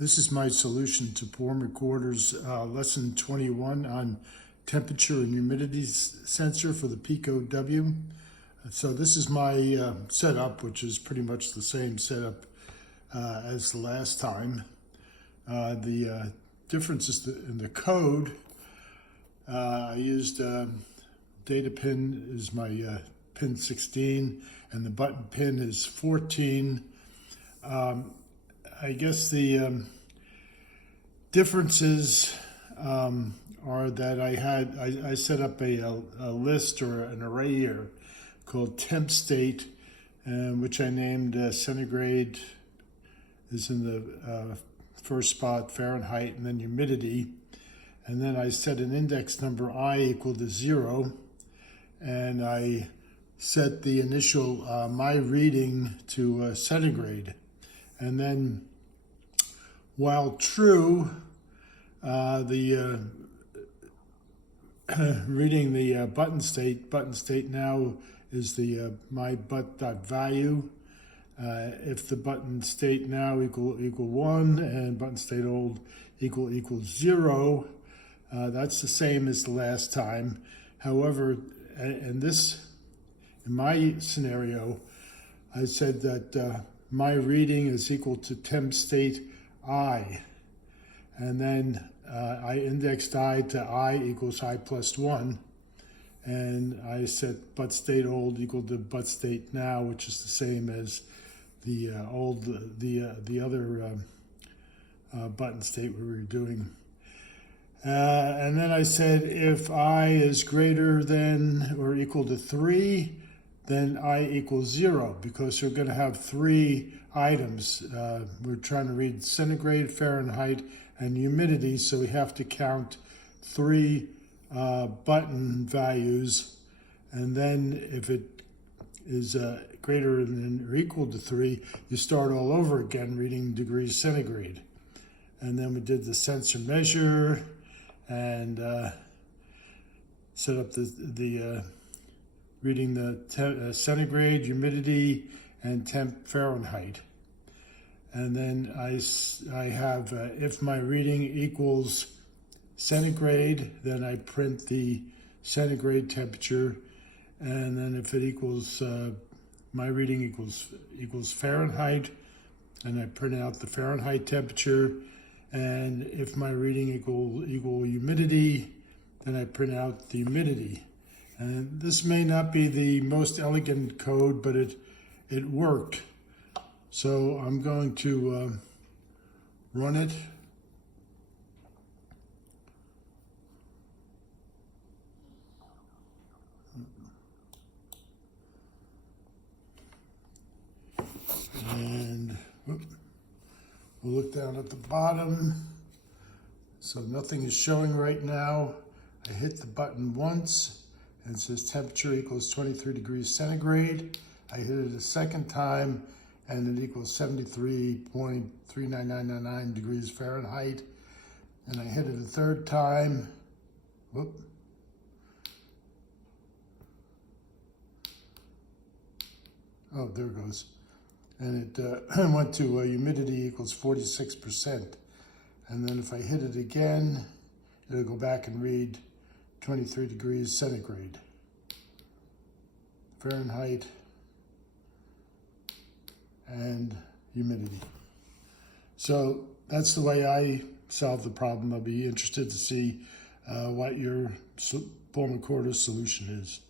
This is my solution to Paul McWhorter's lesson 21 on temperature and humidity sensor for the PicoW. So this is my setup, which is pretty much the same setup as the last time. The difference is in the code. I used data pin is my pin 16 and the button pin is 14. I guess the differences are that I set up a list or an array here called temp state, which I named centigrade is in the first spot, Fahrenheit, and then humidity. And then I set an index number I equal to 0, and I set the initial my reading to centigrade. And then, while true, the reading the button state now is the my but.value. If the button state now equal 1 and button state old equals 0, that's the same as the last time. However, in my scenario, I said that my reading is equal to temp state I, and then I indexed I to I equals I plus 1, and I set but state old equal to but state now, which is the same as the other button state we were doing. And then I said if I is greater than or equal to 3, then I equals 0, because we're going to have 3 items. We're trying to read centigrade, Fahrenheit, and humidity, so we have to count 3 button values, and then if it is greater than or equal to 3, you start all over again reading degrees centigrade. And then we did the sensor measure and set up the reading the centigrade, humidity, and temp Fahrenheit. And then I have if my reading equals centigrade, then I print the centigrade temperature, and then if it equals my reading equals Fahrenheit, and I print out the Fahrenheit temperature, and if my reading equal humidity, then I print out the humidity. And this may not be the most elegant code, but it worked. So I'm going to run it. And we'll look down at the bottom. So nothing is showing right now. I hit the button once, and it says temperature equals 23 degrees centigrade. I hit it a second time, and it equals 73.39999 degrees Fahrenheit. And I hit it a third time. Whoop. Oh, there it goes. And it went to humidity equals 46%. And then if I hit it again, it'll go back and read 23 degrees centigrade. Fahrenheit and humidity. So that's the way I solve the problem. I'll be interested to see what your Paul McWhorter's solution is.